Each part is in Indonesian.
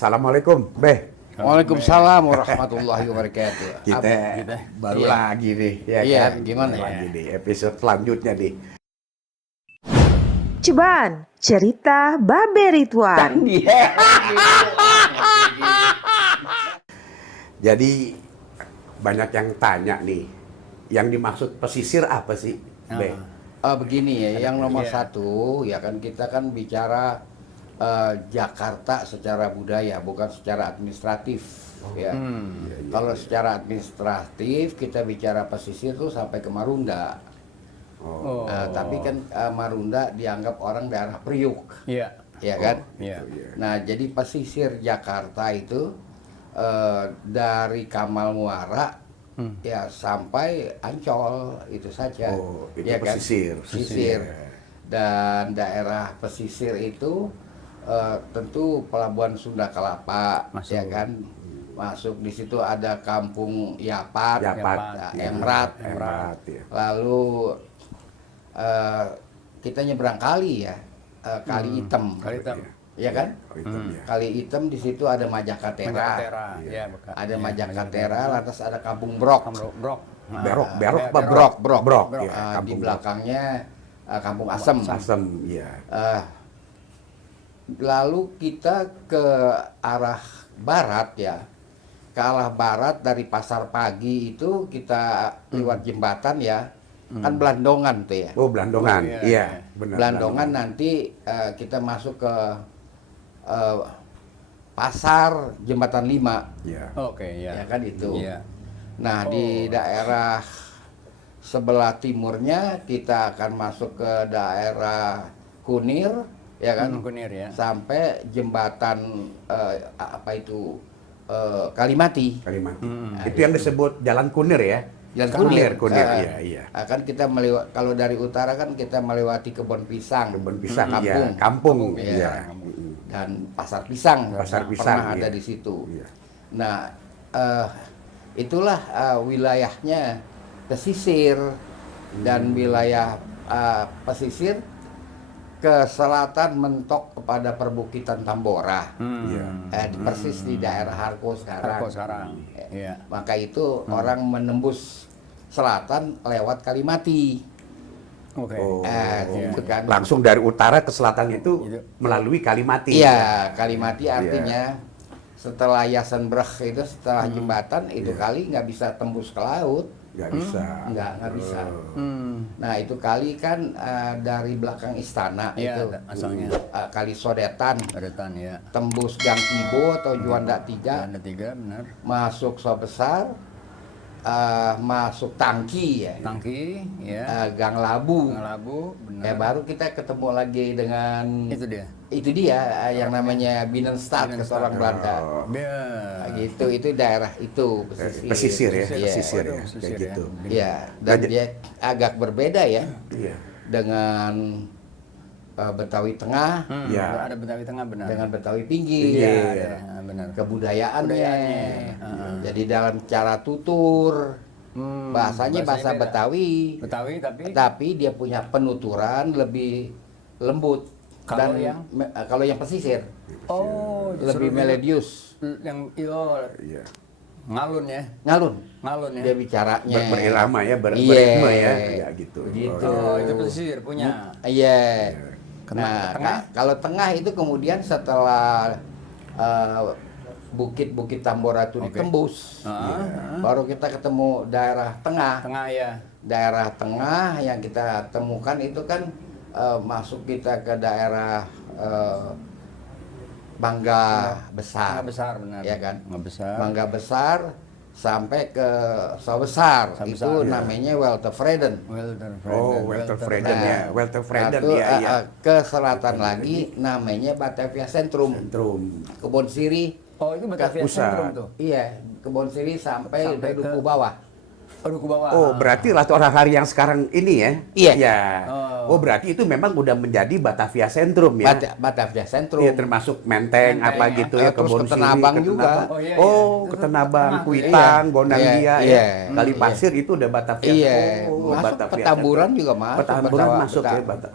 Assalamualaikum, Beh. Waalaikumsalam warahmatullahi wabarakatuh. Kita baru Iya. lagi nih, ya Iya, kan? gimana Baru ya? lagi nih, episode selanjutnya nih. Ceban, cerita Babe Ridwan. Jadi banyak yang tanya nih, yang dimaksud pesisir apa sih, Beh? Begini ya, yang nomor Iya. satu ya kan kita kan bicara Jakarta secara budaya, bukan secara administratif. Ya. Kalau secara administratif kita bicara pesisir tuh sampai ke Marunda. Oh, Tapi kan Marunda dianggap orang daerah Priuk, Iya. ya kan? Iya. Nah, jadi pesisir Jakarta itu dari Kamal Muara ya sampai Ancol itu saja. Oh, itu ya kan? pesisir. Pesisir. Dan daerah pesisir itu tentu Pelabuhan Sunda Kelapa, Masuk. ya kan? Masuk di situ ada Kampung Yapat, Yapat, ya. Emrat. Ya. Lalu kita nyebrang kali ya, Kali Hitam. Kali Hitam. Ya kan? Oh, itu ya. Kali Hitam di situ ada Majakatera. Majakatera. Iya, bekas. Ada Iya, Majakatera, lantas ada Kampung Brok. Brok. Berok apa Brok, Brok? Brok. Ya, Di Kampung belakangnya Kampung Asem. Asem, ya. Lalu kita ke arah barat ya. Ke arah barat dari Pasar Pagi itu kita lewat jembatan ya. Kan Belandongan tuh ya. Oh, Belandongan. Oh, iya, Iya, iya. benar. Belandongan nanti kita masuk ke Pasar Jembatan 5. Iya. Oke, ya. Ya kan itu. Iya. Nah, di daerah sebelah timurnya kita akan masuk ke daerah Kunir, ya kan? Kunir ya. Sampai jembatan apa itu Kalimati. Kalimantan. Nah, Itu yang disebut Jalan Kunir ya? Jalan Kunir. Kunir, iya. Akan kita melewati, kalau dari utara kan kita melewati kebun pisang. Kebun pisang, kampung. iya. Kampung, Iya. iya. Dan pasar pisang. Pasar pisang, pernah ada iya. di situ. Iya. Nah, itulah wilayahnya pesisir dan wilayah pesisir ke selatan mentok kepada perbukitan Tambora. Iya. Persis di daerah Harko sekarang. Harko sekarang. Iya. Maka itu orang menembus selatan lewat Kalimati. Oke. Oh, Gitu kan. langsung dari utara ke selatan itu Itu. melalui Kalimati. Iya, Kalimati artinya setelah Yasenbrug itu setelah jembatan itu kali nggak bisa tembus ke laut. Nggak bisa. Nggak bisa. Hmm. Nah itu kali kan dari belakang istana Iya, itu asalnya. Kali Sodetan, Padetan ya. tembus Gang Ibo atau Juanda 3, Ada 3 benar. masuk Sobesar, masuk Tangki ya, Tangki ya. Gang Labu. Ngelabu benar. Baru kita ketemu lagi dengan Itu dia. yang namanya Binnenstad ke orang Belanda. Oh, Iya. Nah, gitu itu daerah itu pesisir ya, Iya. pesisir ya, Waduh, pesisir kayak ya. gitu. Iya, dan dia agak berbeda ya Iya. dengan Betawi Tengah, Ya. Ada Betawi Tengah benar. dengan Betawi Pinggir, Iya. Ada, benar. kebudayaannya. Budayaannya, Jadi dalam cara tutur, bahasanya bahasa beda. Betawi, Betawi tapi dia punya penuturan lebih lembut. Kalau Dan yang? kalau yang pesisir oh, lebih melodius, yang Iya. ngalun ya. ngalun Ya. dia bicaranya. Berirama ya, Iya. beritme ya, ya gitu. Gitu. Oh, itu pesisir punya. Iya. Kena- Nah, tengah? kalau tengah itu kemudian setelah bukit-bukit Tambora itu Oke. ditembus, Ah, baru kita ketemu daerah tengah. Tengah ya. Daerah tengah yang kita temukan itu kan masuk kita ke daerah Mangga Besar. Tengah besar benar. Ya kan? Tengah besar. Mangga Besar sampai ke Sawbesar. Sawbesar, Itu ya. namanya Weltevreden. Oh, Walter Freden ya, Walter Freden Lalu, ya, iya. ke selatan lagi namanya Batavia Sentrum. Sentrum. Kebon Siri. Oh, itu Batavia Pusat. Sentrum tuh. Iya, Kebon Siri sampai Sampai Duku ke- Bawah. Aduh, ke bawah. Oh, berarti Ratu Orang-Hari yang sekarang ini ya? Iya. Ya. Oh. Oh, berarti itu memang udah menjadi Batavia Sentrum ya? Batavia Sentrum. Iya, termasuk Menteng, Menteng, apa ya. gitu ya, Terus Kebon Ketenabang Siri, juga. Ketenabang. Oh, iya, Oh, iya. Itu Ketenabang, tengah, Kuitang, iya. Gondangdia Iya, ya. iya. Kali Pasir itu udah Batavia. Iya, Oh, masuk Batavia Petamburan Sentrum. juga masuk. Petamburan masuk ya, Batavia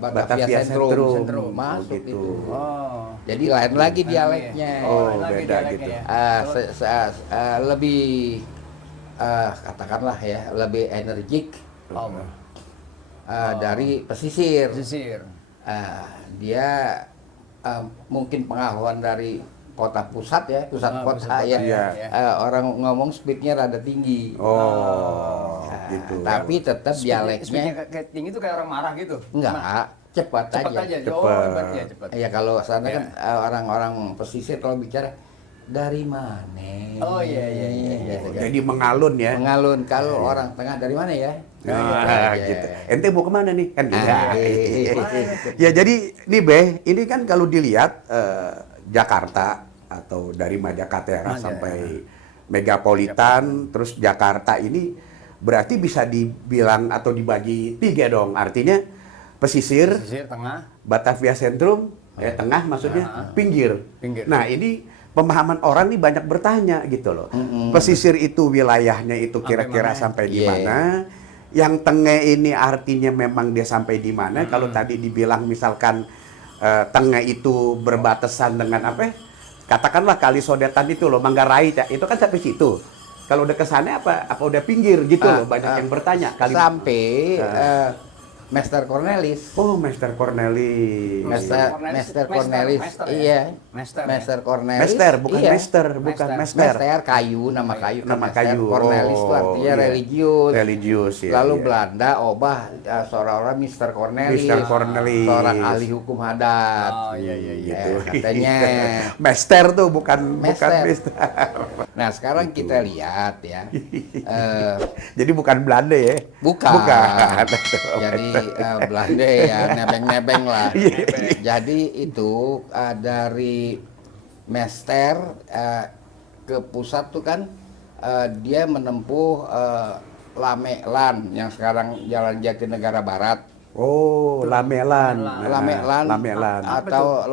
Batavia Sentrum. Sentrum. Masuk Oh, gitu. itu. Oh. Jadi lain lagi dialeknya. Oh, lain lagi beda dialeknya gitu. ya. Lebih katakanlah ya lebih energik Oh. dari pesisir. Pesisir. Dia mungkin pengakuan dari kota pusat ya, pusat kota pusat kota, ya. iya. Orang ngomong speednya rada tinggi. Oh, Nah, gitu. Tapi tetap Speednya dialeknya kayak tinggi itu kayak orang marah gitu. enggak, cepat Cepat aja. aja. Cepat. Oh, berarti ya cepat. Ya kalau sana Ya. kan orang-orang pesisir kalau bicara dari mana? Oh, iya, iya, iya, iya. Gitu kan. Jadi mengalun ya. Mengalun. Kalau orang tengah dari mana ya? Nah, Gitu gitu. aja. Ente mau kemana nih? Kan gitu. Ah, Ya jadi nih Be, ini kan kalau dilihat Jakarta atau dari Majakatera Maja, sampai Megapolitan, terus Jakarta ini berarti bisa dibilang atau dibagi 3 dong. Artinya pesisir, Pesisir tengah. Batavia Sentrum, tengah maksudnya, pinggir. Pinggir. Nah ini pemahaman orang nih banyak bertanya gitu loh. Mm-mm. Pesisir itu wilayahnya itu Sampai kira-kira mana? sampai di Iya. mana? Yang tengah ini artinya memang dia sampai di mana? Kalau tadi dibilang misalkan tengah itu berbatasan dengan apa? Katakanlah Kali Sodetan itu loh, Manggarai, itu kan sampai situ. Kalau udah ke sana apa udah pinggir gitu loh? Banyak yang bertanya. Sampai Master Cornelis. Oh, Master Cornelis. Master Cornelis, Master ya? iya. Master ya? Master Cornelis. Master, bukan iya. Master, bukan Master. Master kayu, nama kayu. kan Nama Master. kayu. Cornelis itu Oh, artinya iya. religius. Religius ya. Lalu iya. Belanda obah seorang Mr. Cornelis. Mr. Cornelis. Seorang ahli hukum adat. Oh, iya, iya, iya. Gitu. Katanya. Master tuh bukan Master. Mister. Nah, sekarang kita lihat ya. Jadi bukan Belanda ya? Bukan. Bukan. Jadi Belanda ya nebeng-nebeng lah. Iya. Jadi itu dari Mester ke pusat tuh kan dia menempuh Lamelan yang sekarang Jalan Jatinegara Barat. Oh, Lamelan. Lamelan Lamelan. atau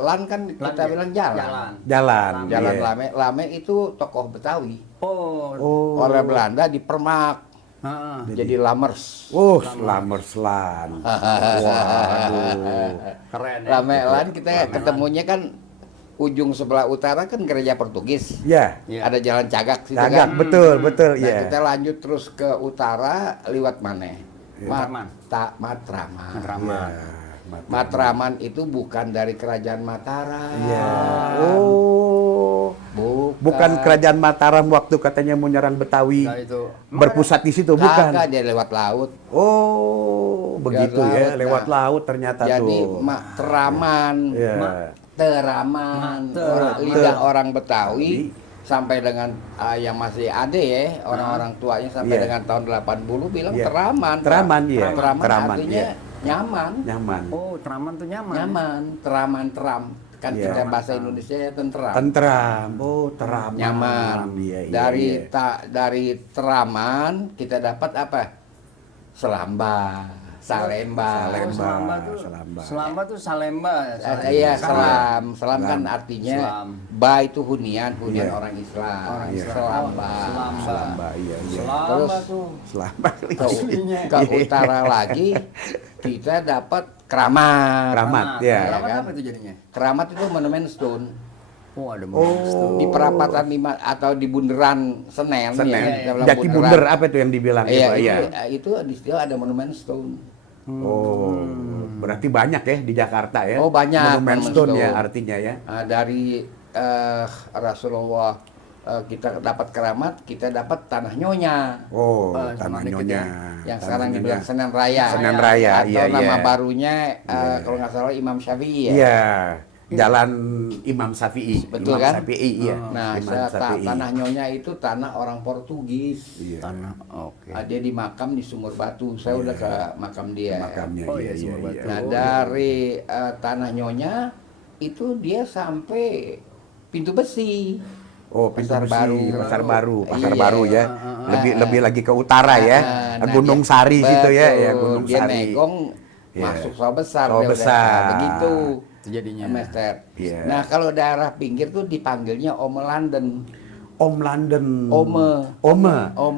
Lan kan kita bilang jalan. Jalan. Jalan iya. Lame itu tokoh Betawi. Oh. Oh. Oleh Belanda dipermak Heeh. jadi Lamers. Oh, Lamerslan. Waduh. Keren ya. Lamelan kita ketemunya kan ujung sebelah utara kan gereja Portugis. Ya. Iya. Ada jalan Cagak situ Cagak, kan. betul, betul. Nah, Iya. kita lanjut terus ke utara lewat mana? Matraman. Matraman. Matraman. Iya, Matraman itu bukan dari kerajaan Mataram. Iya. Oh. Bukan kerajaan Mataram waktu katanya mau nyerang Betawi. Nah, itu. Berpusat di situ, bukan. Kagak, dia lewat laut. Oh, begitu Lewat ya, laut, lewat nah. laut ternyata Jadi tuh. Matraman. Iya. Teraman. Materaman. Lidah orang Betawi sampai dengan yang masih ada ya orang-orang tuanya sampai Iya. dengan tahun 80 bilang Iya. teraman. Pak. Teraman, iya. Teraman, Teraman, artinya iya. nyaman. Nyaman. Oh, Traman tuh nyaman. Nyaman, teraman, teram. Kan Iya. kita bahasa Indonesia ya tentram. Tentram. Oh, teraman. Nyaman. Iya, iya, dari iya. dari teraman kita dapat apa? Selamba, Salemba. Salemba. Selamba tuh. Selamba. Selamba tuh Salemba. Iya, Sama. selam kan Selam. artinya Selam. ba itu hunian Iya. orang Islam. Orang Iya. Islam. Selamba. Selamba. Selamba, iya, iya. Selamba Terus tuh. Selamba. Ke, Aslinya. ke utara lagi kita dapat Keramat. Keramat, ya. Keramat kan? apa itu jadinya? Keramat itu monumen stone Oh, ada Oh. di perapatan 5 atau di bundaran Senen. Senen. ya, kita bilang Jati bunder apa itu yang dibilang Iya, itu? Iya. itu di situ ada monumen stone. Oh, berarti banyak ya di Jakarta ya? Oh, banyak Monumen monumen Stone ya stone. artinya ya. Dari Rasulullah kita dapat keramat, kita dapat tanah nyonya Oh, sama Tanah dikit Nyonya. yang Tanah sekarang Nyonya. dibilang Senen Raya. Senen Raya, Atau iya, nama iya. barunya kalau nggak salah Imam Syafi'i ya. Iya, Jalan Imam Syafi'i. Betul Imam kan? Syafi'i, iya. Nah, Imam Syafi'i. tanah nyonya itu tanah orang Portugis. Iya. Tanah. Oke. Dia di makam di Sumur Batu. Saya udah ke makam dia. Makamnya, Oh, iya, iya, iya, Sumur iya. Batu. Nah, dari tanah nyonya itu dia sampai pintu besi. Oh, Pintu Pasar Besi, Baru. Pasar Baru, Pasar Iya. Baru ya. Lebih lagi ke utara ya. Nah, Gunung dia- Sari situ ya, ya betul. Gunung Dia Sari. Megong Iya. masuk Sawah Besar. Sawah dia udah. Besar. Nah, begitu. Itu jadinya. Master. Iya. Nah, kalau daerah pinggir tuh dipanggilnya Ome London. Om London. Ome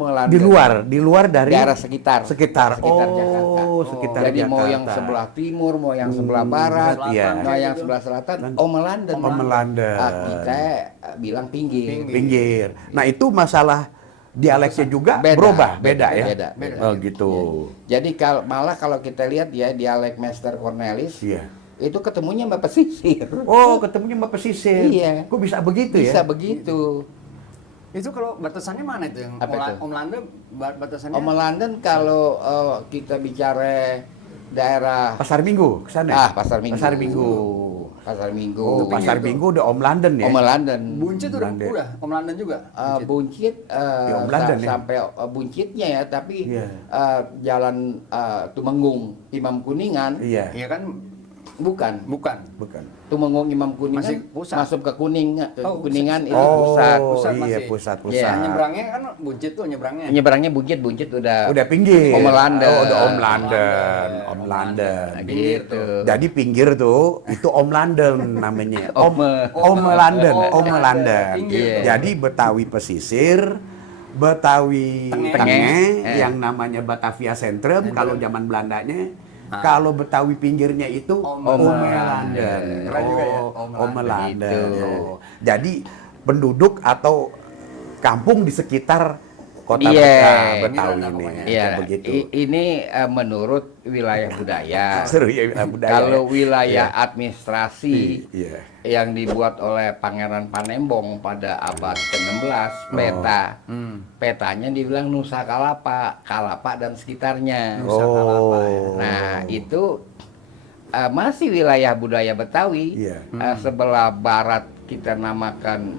London. Di luar dari Daerah sekitar. Sekitar Jakarta. sekitar Jadi Jakarta. mau yang sebelah timur, mau yang sebelah barat, iya. mau yang sebelah selatan, Ome London. Ome London. Kita bilang pinggir. Pinggir. Nah, itu masalah dialeknya juga berubah, beda ya. Beda. Oh, gitu. Jadi malah kalau kita lihat ya dialek Master Cornelis, Iya. itu ketemunya sama pesisir. Oh, ketemunya sama pesisir. Iya. Kok bisa begitu ya? Bisa begitu. Itu kalau batasannya mana itu yang Apa itu? Om Landa batasannya? Ome London kalau kita bicara daerah Pasar Minggu ke sana. Pasar Minggu. Pasar Minggu. Pasar Minggu. Oh, Pasar itu. Minggu udah Om London ya. Ome London. Buncit udah, Landa. Om Landa juga. Buncit Om London ya? sampai buncitnya ya, tapi Iya. jalan Tumenggung Imam Kuningan Iya. Iya kan? bukan. Bukan. Bukan. Tumenggung Imam Kuningan Masih pusat. masuk ke Kuningan itu Oh, pusat. iya, masih. pusat. Iya. Nyebrangnya kan Buncit tuh nyebrangnya. Nyebrangnya buncit udah Udah pinggir. Om London. Oh, udah Om London. Om London. gitu. Jadi pinggir tuh itu Om London namanya. Ome. Om London, Om Om London. pinggir. Jadi Betawi pesisir, Betawi Tengah. tengah, Eh. yang namanya Batavia Sentrum kalau zaman Belandanya. Kalau Betawi pinggirnya itu Om London. London. Keren juga ya, Oh, Om Om London. London. Gitu. Oh. Jadi penduduk atau kampung di sekitar kota Iya. Betawi Ini ini. pokoknya. Iya, Begitu. ini menurut wilayah budaya. Seru ya budaya. Kalau ya. wilayah Iya. administrasi Iya. yang dibuat oleh Pangeran Panembong pada abad ke-16, peta. Petanya dibilang Nusa Kalapa, Kalapa dan sekitarnya. Oh. Nah, itu masih wilayah budaya Betawi. Iya. Sebelah barat kita namakan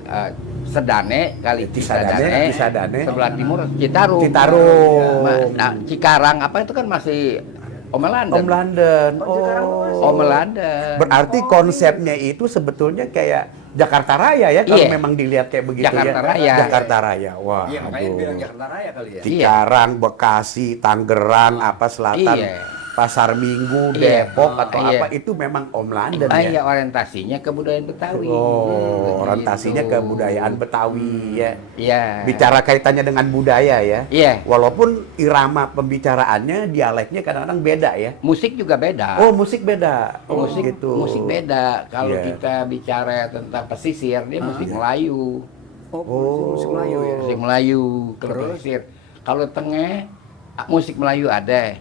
Sedane, kali Cisadane, Cisadane. Sebelah timur Citarum. Citarum. Cikarang apa itu kan masih Ome London. Om London. Ome London. Berarti konsepnya itu sebetulnya kayak Jakarta Raya ya kalau Iya. memang dilihat kayak begitu Jakarta ya. Raya. Jakarta Raya. Wah. Iya, makanya aduh. bilang Jakarta Raya kali ya. Cikarang, Bekasi, Tangerang, apa selatan, Iya. Pasar Minggu, Iya. Depok atau Iya. apa itu memang Om London Iya, ya. orientasinya kebudayaan Betawi. Oh, orientasinya gitu. kebudayaan Betawi ya. Iya. Bicara kaitannya dengan budaya ya. Iya. Walaupun irama pembicaraannya, dialeknya kadang-kadang beda ya. Musik juga beda. Oh, musik beda. Oh, musik gitu. musik beda. Kalau Iya. kita bicara tentang pesisir, dia musik Melayu. Oh, musik Melayu ya. Musik Melayu. Kalau Terus? pesisir. Kalau tengah musik Melayu ada.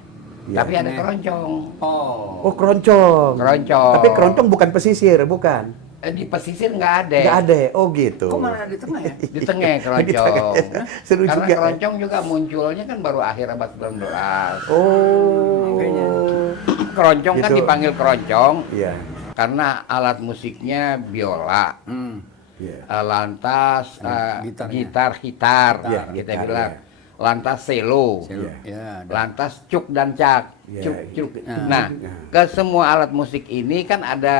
Iya. Tapi ada keroncong. Oh. Oh, keroncong. Keroncong. Tapi keroncong bukan pesisir, bukan. Di pesisir nggak ada. Nggak ada. Oh, gitu. Kok mana di tengah ya? Di tengah Di keroncong. tengah. Seru Karena juga. keroncong juga munculnya kan baru akhir abad 19. Oh. Makanya. Keroncong kan Gitu. dipanggil keroncong Iya. karena alat musiknya biola. Iya. Lantas Gitarnya. gitar, Iya, kita gitar, bilang. iya. Lantas selo. Selo. Iya. Ya, ada. Lantas cuk dan cak. Iya, Cuk, iya. cuk. Nah. Nah, ke semua alat musik ini kan ada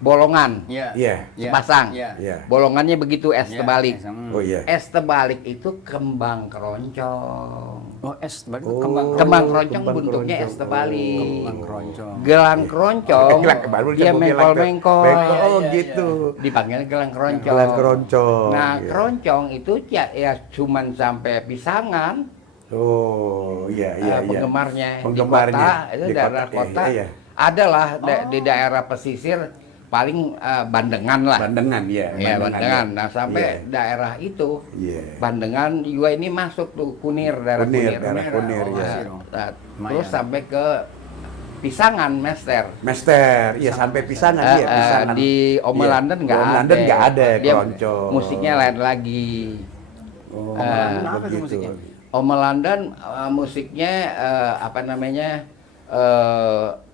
bolongan. Iya. Iya. Sepasang. Iya. Iya. Bolongannya begitu es Iya, terbalik. Oh, iya. Es terbalik itu kembang keroncong. Oh, es balik Oh. kembang. Kembang keroncong kembang bentuknya keroncong. es terbalik. Kembang keroncong. Gelang keroncong, Baru dia mau bilang tuh. mengkol-mengkol. Mengkol, oh, Iya, iya, gitu. Dipanggil gelang keroncong. Gelang keroncong. Nah, Iya. keroncong itu ya cuman sampai Pisangan. Oh, iya, iya, iya. Penggemarnya, Penggemarnya. di kota, itu Di daerah kota, kota, iya, iya. adalah di daerah pesisir paling Bandengan lah. Bandengan, ya. Ya, Bandengan. Nah, sampai Iya. daerah itu, Iya. Bandengan juga ini masuk tuh Kunir, daerah Kunir, Kunir. daerah Kunir, Nah, ya. nah, Lumayan. terus sampai ke Pisangan, Mester. Mester, iya sampai Pisangan, iya Pisangan. Di Ome Iya. London nggak Di Om ada. London nggak ada Dia keroncong. musiknya lain lagi. Oh, Apa tuh begitu. musiknya? Ome London musiknya apa namanya?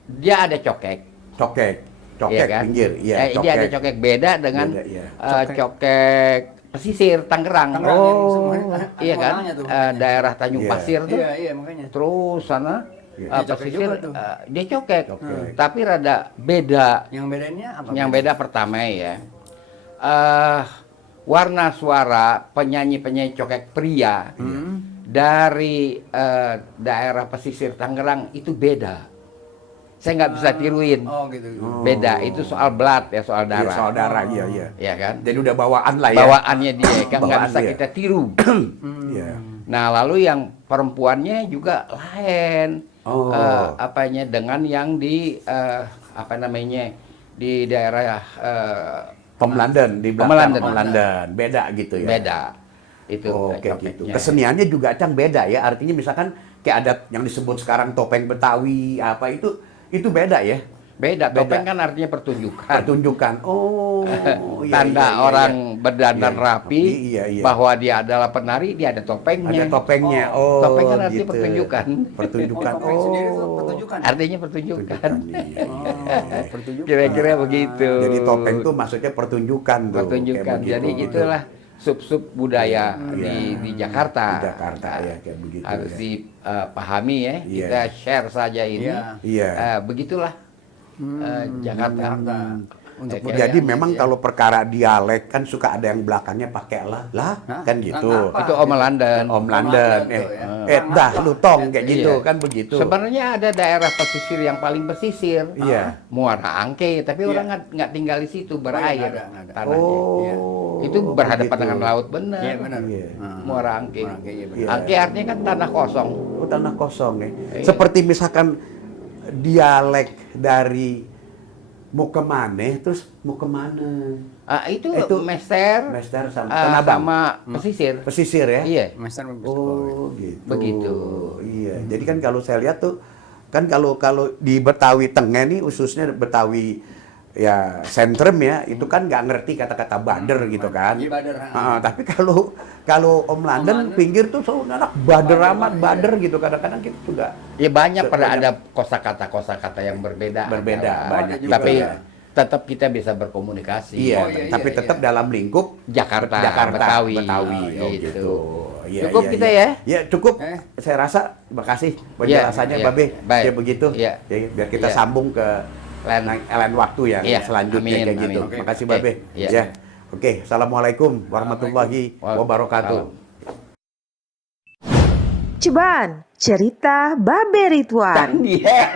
Dia ada cokek. Cokek, cokek Iya kan? pinggir, iya. Dia ada cokek beda dengan Beda, iya. cokek pesisir Tangerang. Tangerang yang Oh, semua Iya kan? warnanya tuh. Daerah Tanjung Iya. Pasir tuh. Iya, iya makanya. Terus sana Iya. Dia cokek pesisir juga tuh. dia cokek. Cokek. Tapi rada beda. Yang bedanya apa? Yang beda pertama ya. warna suara penyanyi-penyanyi cokek pria dari daerah pesisir Tangerang itu beda. Saya nggak bisa tiruin. Oh gitu. Beda, itu soal blood ya, soal Iya, darah. soal darah, iya. Ya kan? Jadi udah bawaan lah ya. Bawaannya dia kan nggak Bawaan bisa dia. kita tiru. Iya. Nah, lalu yang perempuannya juga lain. Oh. Apanya dengan yang di apa namanya di daerah Tom London di Tom belakang London. Tom London. Beda gitu ya. beda. Itu Oh, kayak gitu. cokeknya. Keseniannya juga Acang beda ya. Artinya misalkan kayak ada yang disebut sekarang topeng Betawi apa itu beda ya. Beda. Beda. Topeng kan artinya pertunjukan. Pertunjukan. Oh, iya, Tanda iya, orang iya. berdandan Iya, rapi iya. bahwa dia adalah penari, dia ada topengnya. Ada topengnya. Oh, Topeng kan artinya gitu. pertunjukan. Pertunjukan. Topeng sendiri itu pertunjukan. Artinya pertunjukan. Iya. Pertunjukan. Kira-kira begitu. Jadi topeng tuh maksudnya pertunjukan tuh. Pertunjukan. kayak begitu. Jadi itulah sub-sub budaya di Jakarta. Di Jakarta ya kayak begitu. Harus ya. dipahami ya. Iya. Kita share saja ini. Iya. Iya. Begitulah Jakarta. Untuk Kayak Jadi gitu memang ya. kalau perkara dialek kan suka ada yang belakangnya pakai lah Hah? kan gitu. Kenapa? Itu Om London. Om London, tuh ya. dah lu tong kayak gitu Iya. kan begitu. Sebenarnya ada daerah pesisir yang paling pesisir. Iya. Muara Angke, tapi Iya. orang nggak tinggal di situ, berair nggak ada. tanahnya. Oh, Iya. Itu berhadapan begitu. dengan laut benar. Iya benar. Iya. Muara Angke. Muara Angke, iya benar. Iya. Angke artinya kan tanah kosong. Oh, tanah kosong ya. Iya. Seperti misalkan dialek dari mau kemana terus mau kemana. Itu, Itu Mester, Mester sama Tanah Abang. sama pesisir. Pesisir ya. Iya. Master Oh, gitu. Begitu. Iya. Jadi kan kalau saya lihat tuh kan kalau di Betawi Tengah nih khususnya Betawi ya sentrum ya itu kan nggak ngerti kata-kata bader gitu kan. Iya, bader. Tapi kalau Om London pinggir tuh selalu anak bader amat bader gitu kadang-kadang kita juga Ya banyak pada Banyak. ada kosakata yang berbeda. Berbeda, adalah. banyak juga Tapi ya. tetap kita bisa berkomunikasi. iya, Oh, iya, tapi iya, tetap iya. dalam lingkup Jakarta, Betawi. Betawi, Oh, gitu. gitu. Iya, Cukup iya, kita iya. ya? Ya, cukup. Eh. Saya rasa makasih Iya, penjelasannya iya. Babe. Baik. Ya begitu. Iya. Ya, biar kita Iya. sambung ke lain waktu yang Iya, selanjutnya amin, kayak gitu. amin. Makasih Oke, Babe. iya. Ya. Oke, Assalamualaikum warahmatullahi wabarakatuh. Ceban, cerita Babe Ridwan. Iya.